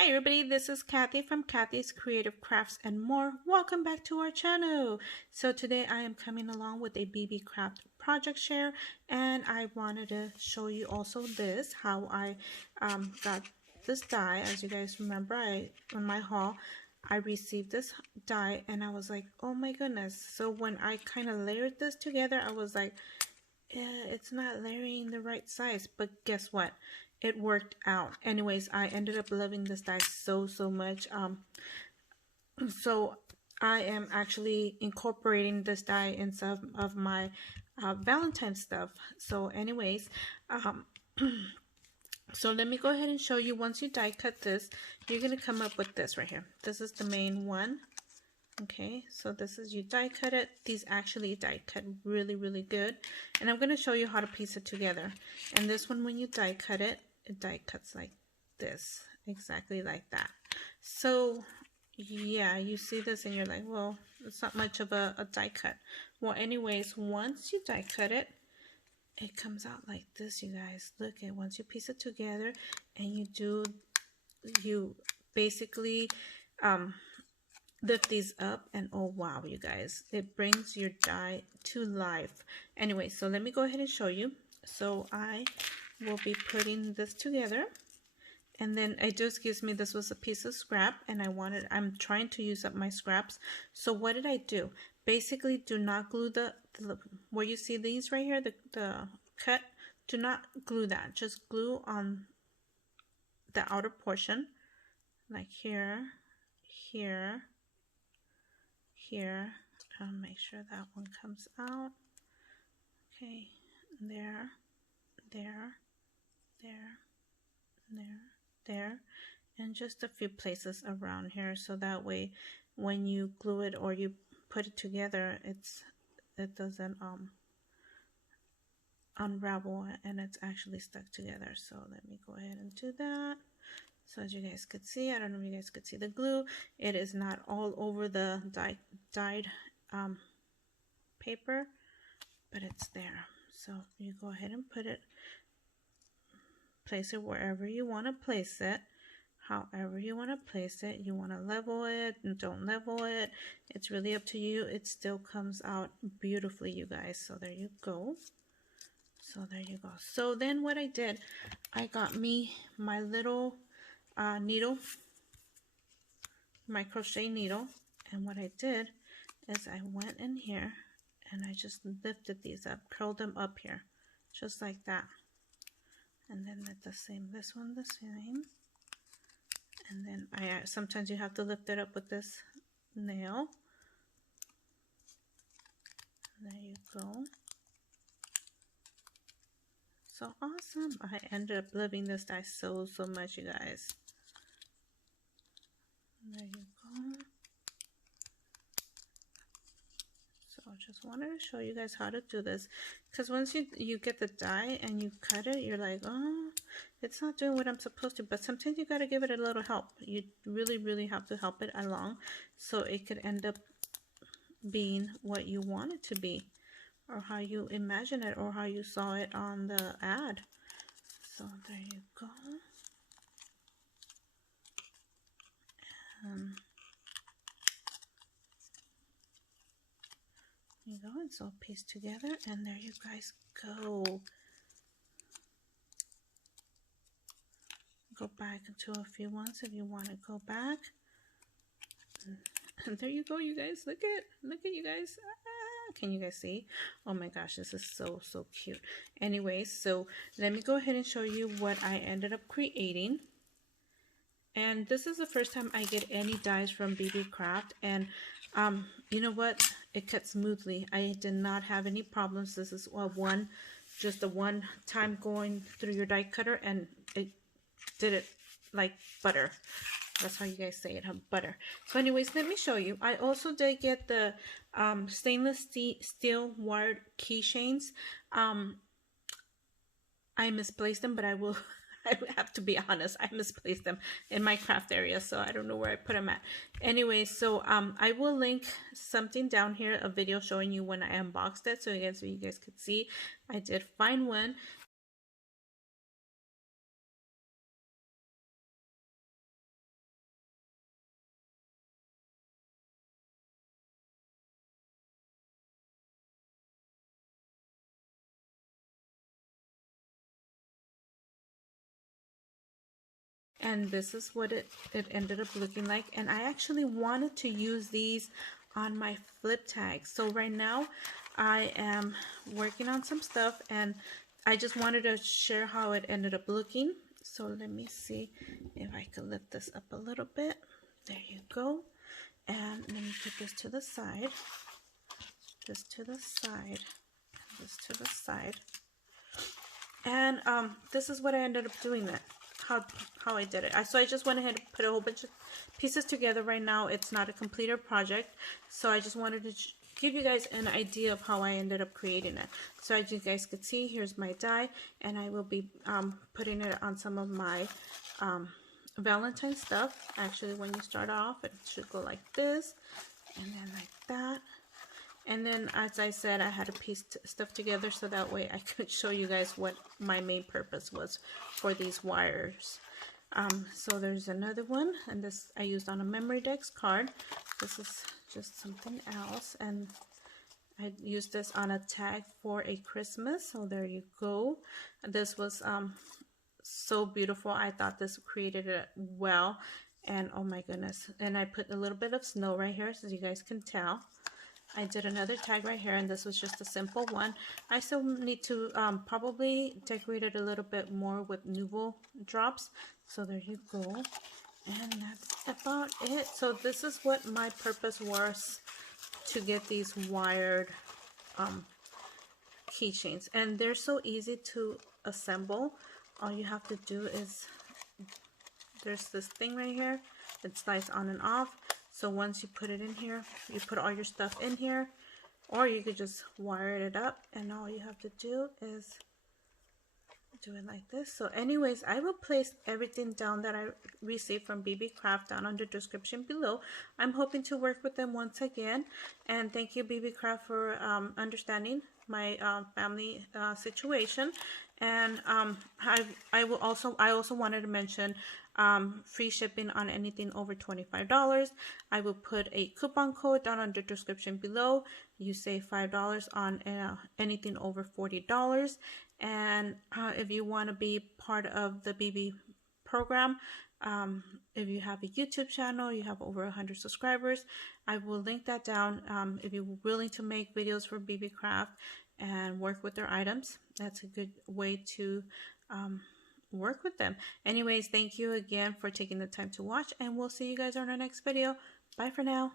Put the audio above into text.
Hi everybody, this is Kathy from Kathy's Creative Crafts and More. Welcome back to our channel. So today I am coming along with a Beebeecraft project share, and I wanted to show you also this, how I got this die. As you guys remember, on my haul, I received this die and I was like, oh my goodness. So when I kind of layered this together, I was like, yeah, it's not layering the right size, but guess what? It worked out. Anyways, I ended up loving this die so much. So I am actually incorporating this die in some of my Valentine's stuff. So anyways, so let me go ahead and show you. Once you die cut this, you're going to come up with this right here. This is the main one. Okay, so this is, you die cut it. These actually die cut really good, and I'm going to show you how to piece it together. And this one, when you die cut it, it die cuts like this, exactly like that. So yeah, you see this and you're like, well, it's not much of a die cut. Well, anyways, once you die cut it, it comes out like this, you guys. Look at, once you piece it together and you basically lift these up, and oh wow, you guys, it brings your die to life. Anyway, so let me go ahead and show you. So I will be putting this together, and then it just gives me, this was a piece of scrap, and I'm trying to use up my scraps. So what did I do? Basically, do not glue the where you see these right here, the cut, do not glue that. Just glue on the outer portion, like here, here, here. I'll make sure that one comes out. Okay, there, there, there, and just a few places around here, so that way when you glue it or you put it together, it doesn't unravel, and it's actually stuck together. So let me go ahead and do that. So as you guys could see, I don't know if you guys could see the glue, it is not all over the dyed paper, but it's there. So you go ahead and place it wherever you want to place it, however you want to place it. You want to level it and don't level it, it's really up to you. It still comes out beautifully, you guys. So there you go. So there you go. So then what I did, I got me my little needle, my crochet needle, and what I did is I went in here and I just lifted these up, curled them up here, just like that. And then the same, this one the same. And then sometimes you have to lift it up with this nail. There you go. So awesome. I ended up loving this die so much, you guys. There you go. So I just wanted to show you guys how to do this, because once you get the die and you cut it, you're like, oh, it's not doing what I'm supposed to. But sometimes you got to give it a little help. You really have to help it along, so it could end up being what you want it to be, or how you imagine it, or how you saw it on the ad. So there you go. You go, it's all pieced together, and there you guys go. Go back into a few ones if you want to go back. And there you go, you guys. Look at you guys. Can you guys see? Oh my gosh, this is so cute. Anyways, so let me go ahead and show you what I ended up creating. And this is the first time I get any dies from Beebeecraft, and you know what? It cut smoothly. I did not have any problems. This is just a one time going through your die cutter, and it did it like butter. That's how you guys say it, huh? Butter. So anyways, let me show you. I also did get the stainless steel wired keychains. I misplaced them, but I have to be honest, I misplaced them in my craft area, so I don't know where I put them at. Anyway, so I will link something down here, a video showing you when I unboxed it, so you guys could see. I did find one. And this is what it ended up looking like. And I actually wanted to use these on my flip tags. So right now I am working on some stuff, and I just wanted to share how it ended up looking. So let me see if I can lift this up a little bit. There you go. And let me put this to the side. This to the side. This to the side. And this is what I ended up doing that. How I did it. So I just went ahead and put a whole bunch of pieces together. Right now it's not a completed project, so I just wanted to give you guys an idea of how I ended up creating it. So as you guys could see, here's my die, and I will be putting it on some of my Valentine stuff. Actually, when you start off, it should go like this, and then like that. And then, as I said, I had to piece stuff together so that way I could show you guys what my main purpose was for these wires. So there's another one, and this I used on a memory decks card. This is just something else, and I used this on a tag for a Christmas. So there you go. This was so beautiful. I thought this created it well, and oh my goodness. And I put a little bit of snow right here, so you guys can tell. I did another tag right here, and this was just a simple one. I still need to probably decorate it a little bit more with Nouveau drops. So there you go. And that's about it. So this is what my purpose was, to get these wired keychains. And they're so easy to assemble. All you have to do is, there's this thing right here. It slides on and off. So once you put it in here, you put all your stuff in here, or you could just wire it up, and all you have to do is do it like this. So anyways, I will place everything down that I received from Beebeecraft down under the description below. I'm hoping to work with them once again, and thank you Beebeecraft for understanding my family situation. And I also wanted to mention free shipping on anything over $25. I will put a coupon code down under the description below. You save $5 on anything over $40. And if you want to be part of the BB program, if you have a YouTube channel, you have over 100 subscribers, I will link that down. If you're willing to make videos for Beebeecraft and work with their items, that's a good way to work with them. Anyways, thank you again for taking the time to watch, and we'll see you guys on our next video. Bye for now.